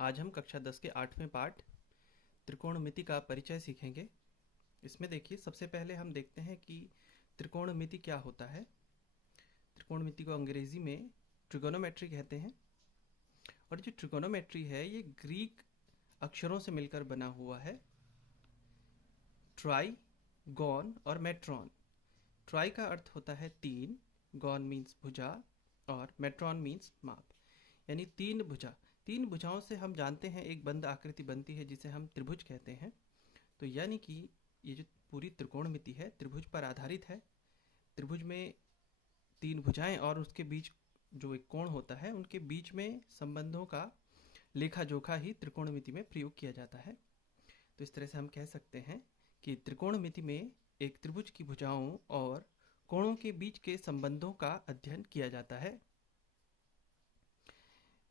आज हम कक्षा 10 के 8वें पाठ त्रिकोणमिति का परिचय सीखेंगे। इसमें देखिए, सबसे पहले हम देखते हैं कि त्रिकोणमिति क्या होता है। त्रिकोणमिति को अंग्रेजी में ट्रिगोनोमेट्री कहते हैं और जो ट्रिगोनोमेट्री है ये ग्रीक अक्षरों से मिलकर बना हुआ है। ट्राई, गॉन और मेट्रॉन। ट्राई का अर्थ होता है तीन, गॉन मीन्स भुजा और मेट्रॉन मीन्स माप, यानी तीन भुजा। तीन भुजाओं से हम जानते हैं एक बंद आकृति बनती है जिसे हम त्रिभुज कहते हैं। तो यानी कि ये जो पूरी त्रिकोणमिति है त्रिभुज पर आधारित है। त्रिभुज में तीन भुजाएं और उसके बीच जो एक कोण होता है उनके बीच में संबंधों का लेखा जोखा ही त्रिकोणमिति में प्रयोग किया जाता है। तो इस तरह से हम कह सकते हैं कि त्रिकोणमिति में एक त्रिभुज की भुजाओं और कोणों के बीच के संबंधों का अध्ययन किया जाता है।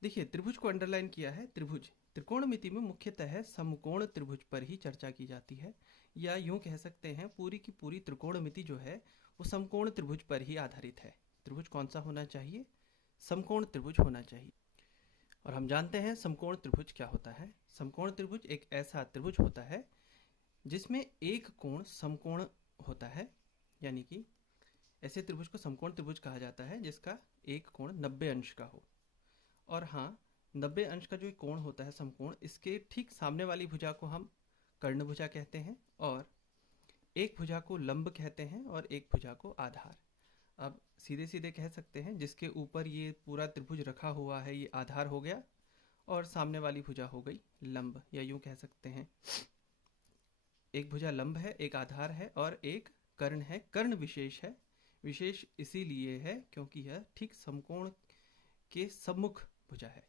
देखिए, त्रिभुज को अंडरलाइन किया है। त्रिभुज त्रिकोणमिति में मुख्यतः समकोण त्रिभुज पर ही चर्चा की जाती है, या यूं कह सकते हैं पूरी की पूरी त्रिकोणमिति जो है वो समकोण त्रिभुज पर ही आधारित है। त्रिभुज कौन सा होना चाहिए? समकोण त्रिभुज होना चाहिए। और हम जानते हैं समकोण त्रिभुज क्या होता है। समकोण त्रिभुज एक ऐसा त्रिभुज होता है जिसमें एक कोण समकोण होता है, यानी कि ऐसे त्रिभुज को समकोण त्रिभुज कहा जाता है जिसका एक कोण 90 अंश का हो। और हाँ, 90 अंश का जो कोण होता है समकोण, इसके ठीक सामने वाली भुजा को हम कर्ण भुजा कहते हैं और एक भुजा को लंब कहते हैं और एक भुजा को आधार। अब सीधे सीधे कह सकते हैं जिसके ऊपर ये पूरा त्रिभुज रखा हुआ है ये आधार हो गया और सामने वाली भुजा हो गई लंब, या यूं कह सकते हैं एक भुजा लंब है, एक आधार है और एक कर्ण है। कर्ण विशेष है। विशेष इसीलिए है क्योंकि यह ठीक समकोण के सम्मुख भुजा है।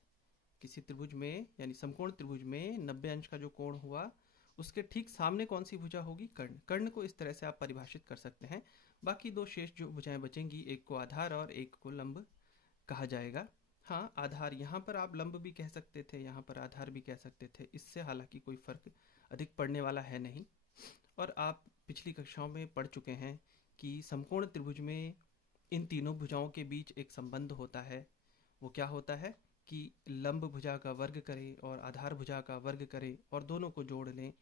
किसी त्रिभुज में यानी समकोण त्रिभुज में 90 अंश का जो कोण हुआ उसके ठीक सामने कौन सी भुजा होगी? कर्ण। कर्ण को इस तरह से आप परिभाषित कर सकते हैं। बाकी दो शेष जो भुजाएं बचेंगी, एक को आधार और एक को लंब कहा जाएगा। हाँ, आधार यहाँ पर आप लंब भी कह सकते थे, यहाँ पर आधार भी कह सकते थे। इससे हालांकि कोई फर्क अधिक पड़ने वाला है नहीं। और आप पिछली कक्षाओं में पढ़ चुके हैं कि समकोण त्रिभुज में इन तीनों भुजाओं के बीच एक संबंध होता है। वो क्या होता है कि लंब भुजा का वर्ग करें और आधार भुजा का वर्ग करें और दोनों को जोड़ लें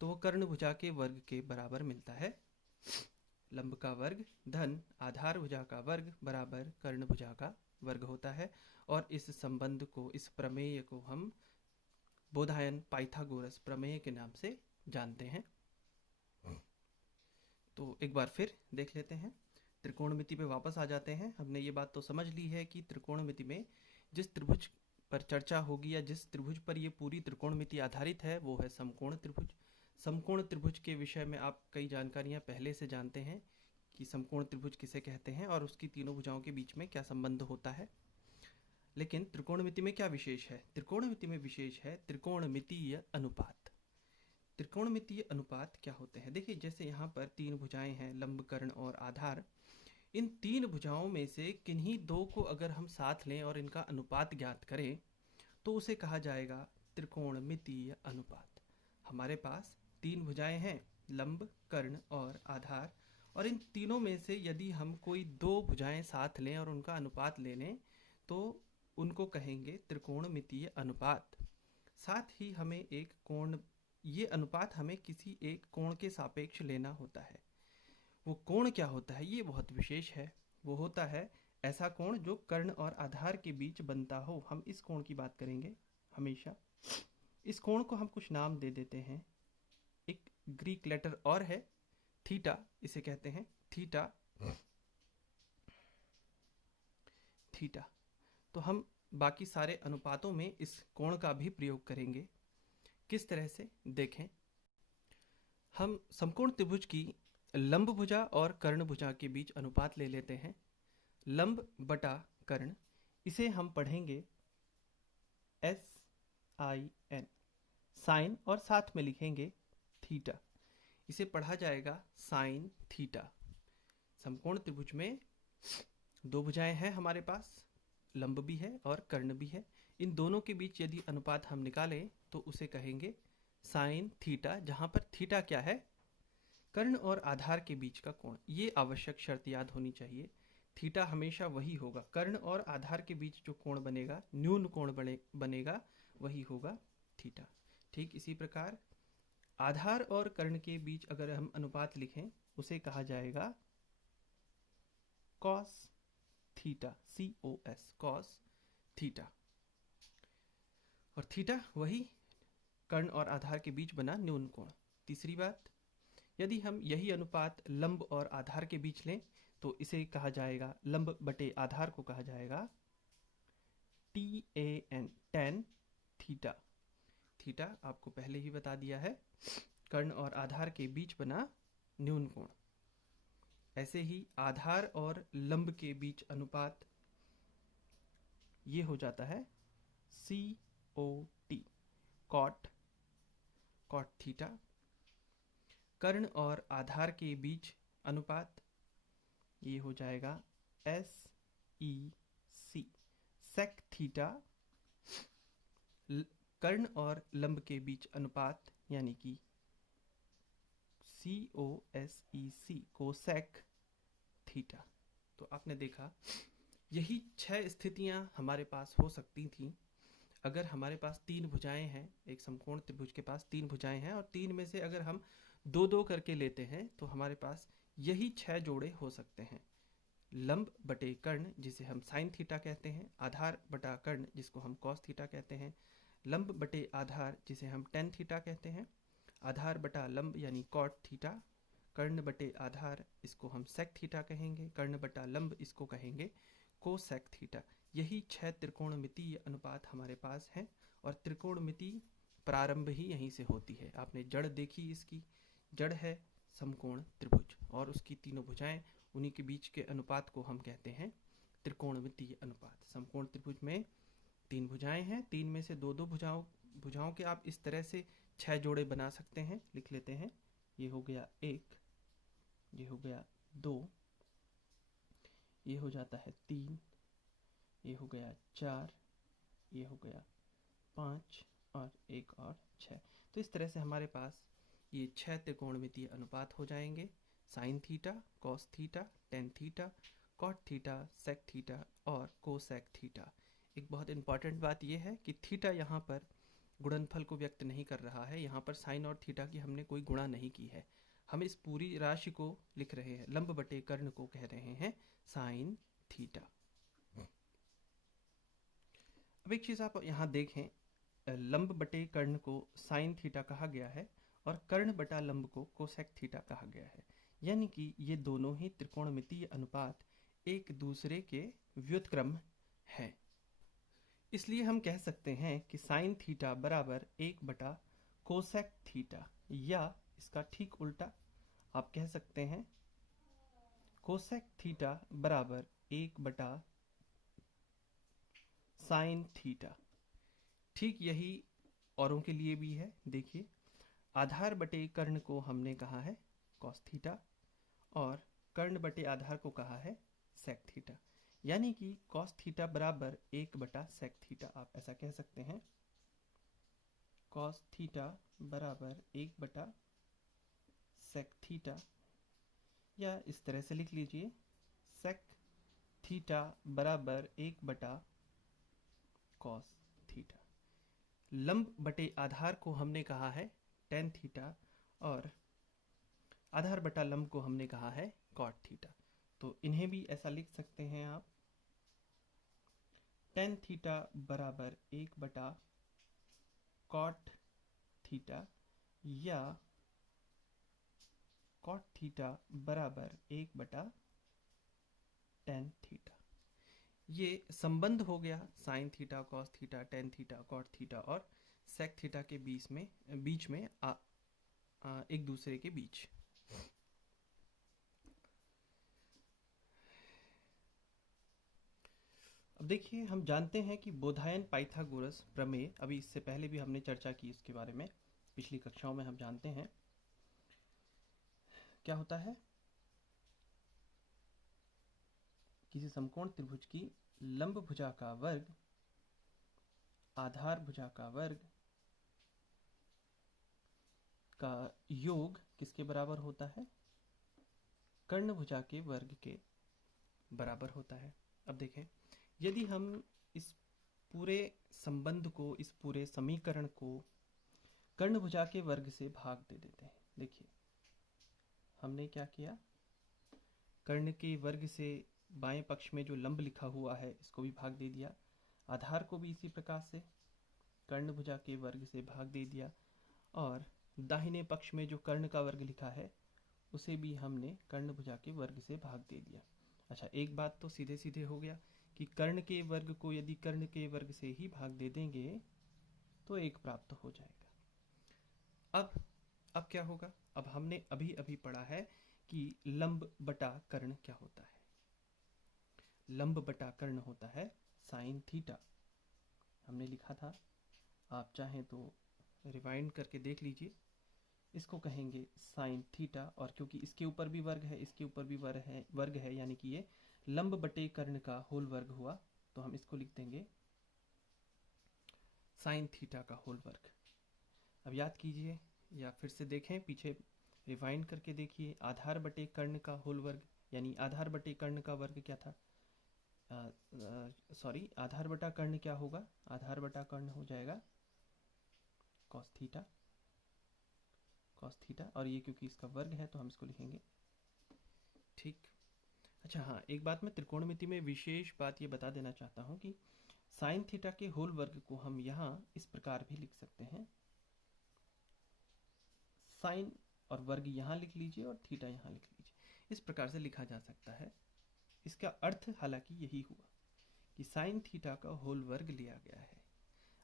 तो वो कर्ण भुजा के वर्ग के बराबर मिलता है। लंब का वर्ग धन आधार भुजा का वर्ग बराबर कर्ण भुजा का वर्ग होता है। और इस संबंध को, इस प्रमेय को हम बोधायन पाइथागोरस प्रमेय के नाम से जानते हैं। तो एक बार फिर देख लेते हैं, त्रिकोणमिति पे वापस आ जाते हैं। हमने ये बात तो समझ ली है कि त्रिकोणमिति में जिस त्रिभुज पर चर्चा होगी या जिस त्रिभुज पर ये पूरी त्रिकोणमिति आधारित है वो है समकोण त्रिभुज। समकोण त्रिभुज के विषय में आप कई जानकारियां पहले से जानते हैं कि समकोण त्रिभुज किसे कहते हैं और उसकी तीनों भुजाओं के बीच में क्या संबंध होता है। लेकिन त्रिकोणमिति में क्या विशेष है? त्रिकोणमिति में विशेष है त्रिकोणमितीय अनुपात। त्रिकोणमितीय अनुपात क्या होते हैं? देखिए, जैसे यहाँ पर तीन भुजाएं हैं, लंब, कर्ण और आधार। इन तीन भुजाओं में से किन्हीं दो को अगर हम साथ लें और इनका अनुपात ज्ञात करें तो उसे कहा जाएगा त्रिकोणमितीय अनुपात। हमारे पास तीन भुजाएं हैं, लंब, कर्ण और आधार, और इन तीनों में से यदि हम कोई दो भुजाएं साथ लें और उनका अनुपात ले लें तो उनको कहेंगे त्रिकोणमितीय अनुपात। साथ ही हमें एक कोण, ये अनुपात हमें किसी एक कोण के सापेक्ष लेना होता है। वो कोण क्या होता है? ये बहुत विशेष है। वो होता है ऐसा कोण जो कर्ण और आधार के बीच बनता हो। हम इस कोण की बात करेंगे हमेशा। इस कोण को हम कुछ नाम दे देते हैं। एक ग्रीक लेटर और है, थीटा, इसे कहते हैं थीटा। थीटा। तो हम बाकी सारे अनुपातों में इस कोण का भी प्रयोग करेंगे। किस तरह से? देखें, हम समकोण त्रिभुज की लंब भुजा और कर्ण भुजा के बीच अनुपात ले लेते हैं। लंब बटा कर्ण, इसे हम पढ़ेंगे SIN, साइन, और साथ में लिखेंगे थीटा। इसे पढ़ा जाएगा साइन थीटा। समकोण त्रिभुज में दो भुजाएं हैं हमारे पास, लंब भी है और कर्ण भी है। इन दोनों के बीच यदि अनुपात हम निकालें तो उसे कहेंगे साइन थीटा, जहां पर थीटा क्या है? कर्ण और आधार के बीच का कोण। ये आवश्यक शर्त याद होनी चाहिए। थीटा हमेशा वही होगा। कर्ण और आधार के बीच जो कोण बनेगा, न्यून कोण बनेगा, वही होगा थीटा। ठीक इसी प्रकार आधार और कर्ण के बीच अगर हम अनुपात लिखें उसे कहा जाएगा cos theta, COS, cos theta. और थीटा वही कर्ण और आधार के बीच बना न्यून कोण। तीसरी बात, यदि हम यही अनुपात लंब और आधार के बीच लें तो इसे कहा जाएगा, लंब बटे आधार को कहा जाएगा TAN, tan थीटा। थीटा आपको पहले ही बता दिया है, कर्ण और आधार के बीच बना न्यून कोण। ऐसे ही आधार और लंब के बीच अनुपात ये हो जाता है COT, कॉट थीटा। कर्ण और आधार के बीच अनुपात ये हो जाएगा SEC, सेक थीटा। कर्ण और लंब के बीच अनुपात यानी कि COSEC, कोसेक थीटा। तो आपने देखा यही 6 स्थितियां हमारे पास हो सकती थीं अगर हमारे पास 3 भुजाएं हैं। एक समकोण त्रिभुज के पास 3 भुजाएं हैं और 3 में से अगर हम 2-2 करके लेते हैं तो हमारे पास यही 6 जोड़े हो सकते हैं। लंब बटे कर्ण जिसे हम साइन थीटा कहते हैं, आधार बटा कर्ण जिसको हम कॉस थीटा कहते हैं, लंब बटे आधार जिसे हम टेन थीटा कहते हैं, आधार बटा लंब यानी कॉट थीटा, कर्ण बटे आधार इसको हम सेक थीटा कहेंगे, कर्ण बटा लंब इसको कहेंगे कोसेक थीटा। यही 6 त्रिकोणमितीय अनुपात हमारे पास हैं और त्रिकोणमिति प्रारंभ ही यहीं से होती है। आपने जड़ देखी, इसकी जड़ है समकोण त्रिभुज और उसकी तीनों भुजाएं, उन्हीं के बीच के अनुपात को हम कहते हैं त्रिकोणमितीय अनुपात। समकोण त्रिभुज में 3 भुजाएं हैं, 3 में से 2-2 भुजाओं के आप इस तरह से 6 जोड़े बना सकते हैं। लिख लेते हैं, ये हो गया 1, ये हो गया 2, ये हो जाता है 3, ये हो गया 4, ये हो गया 5 और 1 और 6। तो इस तरह से हमारे पास ये 6 त्रिकोणमितीय अनुपात हो जाएंगे, sine theta, cos theta, tan theta, cot theta, sec theta और कोसेक थीटा। एक बहुत इंपॉर्टेंट बात यह है कि थीटा यहाँ पर गुणनफल को व्यक्त नहीं कर रहा है। यहाँ पर साइन और थीटा की हमने कोई गुणा नहीं की है, हम इस पूरी राशि को लिख रहे हैं। लंब बटे कर्ण को कह रहे हैं साइन थीटा। अब एक चीज आप यहाँ देखें, लंब बटे कर्ण को साइन थीटा कहा गया है और कर्ण बटा लंब को कोसेक थीटा कहा गया है, यानी कि ये दोनों ही त्रिकोणमितीय अनुपात एक दूसरे के व्युत्क्रम हैं। इसलिए हम कह सकते हैं कि साइन थीटा बराबर 1 बटा कोसेक थीटा, या इसका ठीक उल्टा आप कह सकते हैं कोसेक थीटा बराबर 1 बटा साइन थीटा। ठीक यही औरों के लिए भी है। देखिए, आधार बटे कर्ण को हमने कहा है कॉस थीटा और कर्ण बटे आधार को कहा है सेक थीटा, यानी कि कॉस थीटा बराबर 1 बटा सेक थीटा। आप ऐसा कह सकते हैं, कॉस थीटा बराबर 1 बटा सेक थीटा, या इस तरह से लिख लीजिए, सेक थीटा बराबर 1 बटा कॉस थीटा। लंब बटे आधार को हमने कहा है टेन थीटा और आधार बटा लंब को हमने कहा है कॉट थीटा। तो इन्हें भी ऐसा लिख सकते हैं आप, टेन थीटा बराबर 1 बटा कॉट थीटा, या कॉट थीटा बराबर 1 बटा टेन थीटा। ये संबंध हो गया sine theta, cos theta, tan theta, cot theta और सेक थीटा के बीच में एक दूसरे के बीच। अब देखिए, हम जानते हैं कि बोधायन पाइथागोरस प्रमेय, अभी इससे पहले भी हमने चर्चा की इसके बारे में पिछली कक्षाओं में। हम जानते हैं क्या होता है, किसी समकोण त्रिभुज की लंब भुजा का वर्ग आधार भुजा का वर्ग का योग किसके बराबर होता है, कर्ण भुजा के वर्ग के बराबर होता है। अब देखें, यदि हम इस पूरे संबंध को, इस पूरे समीकरण को कर्ण भुजा के वर्ग से भाग दे देते हैं। देखिए हमने क्या किया, कर्ण के वर्ग से बाएं पक्ष में जो लंब लिखा हुआ है इसको भी भाग दे दिया, आधार को भी इसी प्रकार से कर्ण भुजा के वर्ग से भाग दे दिया, और दाहिने पक्ष में जो कर्ण का वर्ग लिखा है उसे भी हमने कर्ण भुजा के वर्ग से भाग दे दिया। अच्छा, एक बात तो सीधे सीधे हो गया कि कर्ण के वर्ग को यदि कर्ण के वर्ग से ही भाग दे देंगे तो 1 प्राप्त हो जाएगा। अब क्या होगा, अब हमने अभी अभी पढ़ा है कि लंब बटा कर्ण क्या होता है। लंब बटा कर्ण होता है साइन थीटा। हमने लिखा था, आप चाहें तो रिवाइंड करके देख लीजिए। इसको कहेंगे साइन थीटा, और क्योंकि इसके ऊपर भी वर्ग है, इसके ऊपर भी वर्ग है, यानी कि ये लंब बटे कर्ण का होल वर्ग हुआ, तो हम इसको लिख देंगे साइन थीटा का होल वर्ग। अब याद कीजिए या फिर से देखें, पीछे रिवाइंड करके देखिए। आधार बटे कर्ण का होल वर्ग, यानी आधार बटे कर्ण का वर्ग क्या था, आधार बटा कर्ण क्या होगा, आधार बटा कर्ण हो जाएगा कॉस थीटा, और ये क्योंकि इसका वर्ग है तो हम इसको लिखेंगे, ठीक। अच्छा हाँ, एक बात मैं त्रिकोणमिति में विशेष बात ये बता देना चाहता हूँ कि साइन थीटा के होल वर्ग को हम यहाँ इस प्रकार भी लिख सकते हैं, साइन और वर्ग यहाँ लिख लीजिए और थीटा यहाँ लिख लीजिए, इस प्रकार से लिखा जा सकता है। इसका अर्थ हालांकि यही हुआ कि साइन थीटा का होल वर्ग लिया गया है।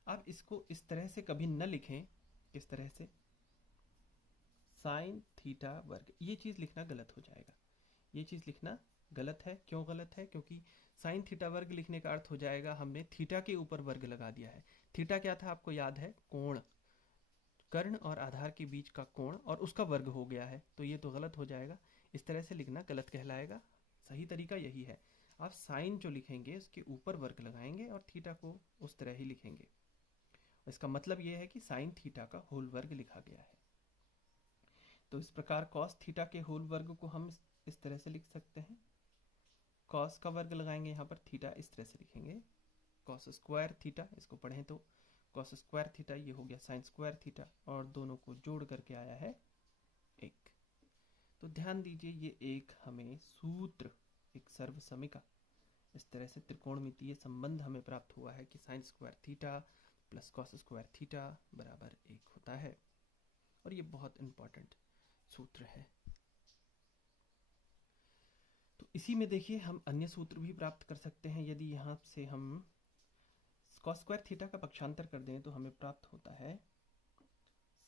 आप इसको इस तरह से कभी न लिखें, इस तरह से साइन थीटा वर्ग, ये चीज़ लिखना गलत हो जाएगा। ये चीज़ लिखना गलत है। क्यों गलत है? क्योंकि साइन थीटा वर्ग लिखने का अर्थ हो जाएगा हमने थीटा के ऊपर वर्ग लगा दिया है। थीटा क्या था आपको याद है, कोण, कर्ण और आधार के बीच का कोण, और उसका वर्ग हो गया है, तो ये तो गलत हो जाएगा। इस तरह से लिखना गलत कहलाएगा। सही तरीका यही है, आप साइन जो लिखेंगे उसके ऊपर वर्ग लगाएंगे और थीटा को उस तरह ही लिखेंगे। इसका मतलब ये है कि साइन थीटा का होल वर्ग लिखा गया है। तो इस प्रकार कॉस थीटा के होल वर्ग को हम इस तरह से लिख सकते हैं, कॉस का वर्ग लगाएंगे यहाँ पर, थीटा इस तरह से लिखेंगे कॉस स्क्वायर थीटा, इसको पढ़ें तो कॉस स्क्वायर थीटा, ये हो गया साइन स्क्वायर थीटा, और दोनों को जोड़ करके आया है 1। तो ध्यान दीजिए ये एक हमें सूत्र, एक सर्वसमिका, इस तरह से त्रिकोणमितीय संबंध हमें प्राप्त हुआ है कि sine square theta plus cos square theta बराबर 1 होता है, और ये बहुत इंपॉर्टेंट सूत्र है। तो इसी में देखिए हम अन्य सूत्र भी प्राप्त कर सकते हैं। यदि यहाँ से हम कॉस स्क्वायर थीटा का पक्षांतर कर दें तो हमें प्राप्त होता है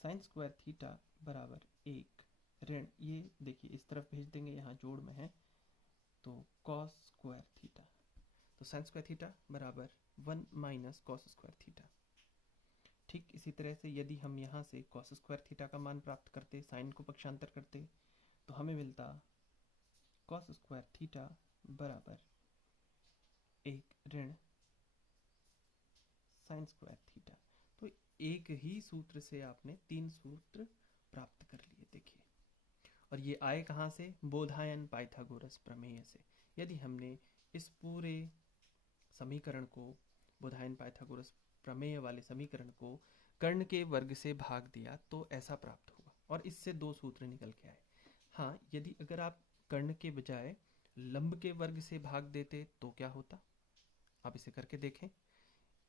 साइन स्क्वायर थीटा बराबर 1 ऋण, ये देखिए इस तरफ भेज देंगे, यहाँ जोड़ में है, तो कॉस स्क्वायर थीटा, तो साइन स्क्वायर थीटा बराबर 1 माइनस कॉस स्क्वायर थीटा। ठीक इसी तरह से यदि हम यहाँ से कॉस स्क्वायर थीटा का मान प्राप्त करते, साइन को पक्षांतर करते, तो हमें मिलता कॉस स्क्वायर थीटा बराबर 1 ऋण साइन स्क्वायर थीटा। तो एक ही सूत्र से आपने 3 सूत्र प्राप्त कर लिए, देखिए। और ये आए कहाँ से? बोधायन पाइथागोरस प्रमेय से। यदि हमने इस पूरे समीकरण को, बोधायन पाइथागोरस प्रमेय वाले समीकरण को कर्ण के वर्ग से भाग दिया तो ऐसा प्राप्त हुआ, और इससे 2 सूत्र निकल के आए। हाँ, यदि अगर आप कर्ण के बजाय लंब के वर्ग से भाग देते तो क्या होता, आप इसे करके देखें,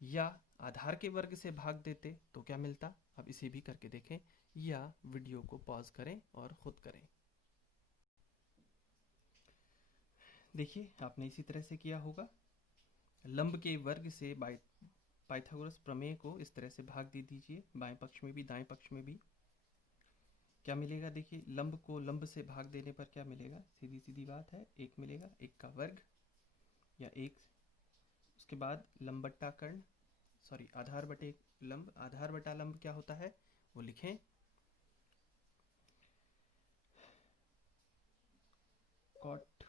या आधार के वर्ग से भाग देते तो क्या मिलता, अब इसे भी करके देखें, या वीडियो को पॉज करें और खुद करें। देखिए आपने इसी तरह से किया होगा, लंब के वर्ग से पाइथागोरस प्रमेय को इस तरह से भाग दे दीजिए, बाएं पक्ष में भी दाएं पक्ष में भी। क्या मिलेगा? देखिए लंब को लंब से भाग देने पर क्या मिलेगा, सीधी सीधी बात है, 1 मिलेगा, 1 का वर्ग या 1। उसके बाद लंब बट्टा कर्ण, सॉरी आधार बटे लंब, आधार बटा लंब क्या होता है वो लिखें, कॉट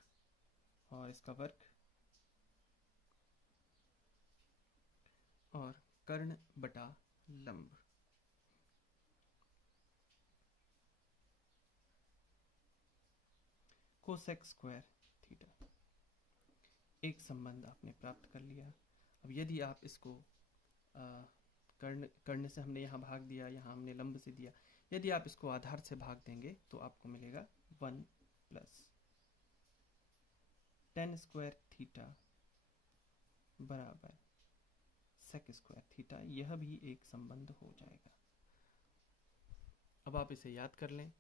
और इसका वर्ग, और कर्ण बटा लंब, कोसेक स्क्वायर थीटा। एक संबंध आपने प्राप्त कर लिया। अब यदि आप इसको कर्ण से हमने यहाँ भाग दिया, यहाँ हमने लंब से दिया। यदि आप इसको आधार से भाग देंगे तो आपको मिलेगा 1 प्लस tan स्क्वायर थीटा बराबर sec स्क्वायर थीटा। यह भी एक संबंध हो जाएगा। अब आप इसे याद कर लें।